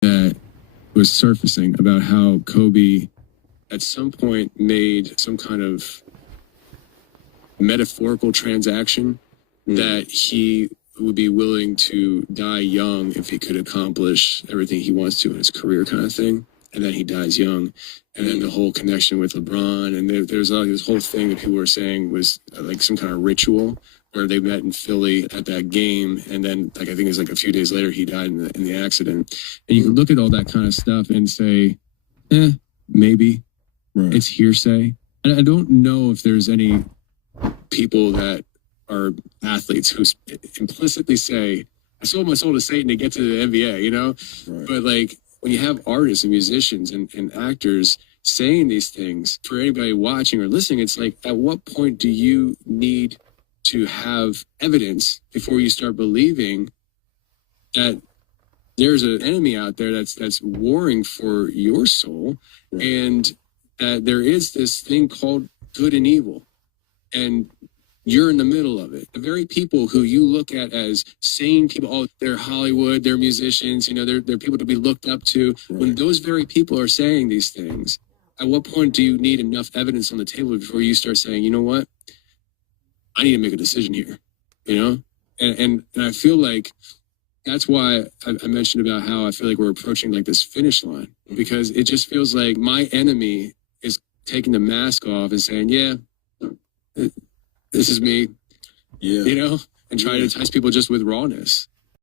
that was surfacing about how Kobe at some point made some kind of metaphorical transaction that he would be willing to die young if he could accomplish everything he wants to in his career, kind of thing. And then he dies young. And then the whole connection with LeBron. And there's like this whole thing that people were saying was like some kind of ritual where they met in Philly at that game. And then, like, I think it was like a few days later, he died in the accident. And you can look at all that kind of stuff and say, maybe. Right. It's hearsay. I don't know if there's any people that are athletes who implicitly say, I sold my soul to Satan to get to the NBA, you know? Right. But like when you have artists and musicians and actors saying these things, for anybody watching or listening, it's like, at what point do you need to have evidence before you start believing that there's an enemy out there that's warring for your soul, right, and that there is this thing called good and evil, and you're in the middle of it. The very people who you look at as sane people, oh, they're Hollywood, they're musicians, you know, they're people to be looked up to. Right. When those very people are saying these things, at what point do you need enough evidence on the table before you start saying, you know what, I need to make a decision here, you know? And I feel like that's why I mentioned about how I feel like we're approaching like this finish line, because it just feels like my enemy is taking the mask off and saying, yeah, this is me, you know, and trying to entice people just with rawness.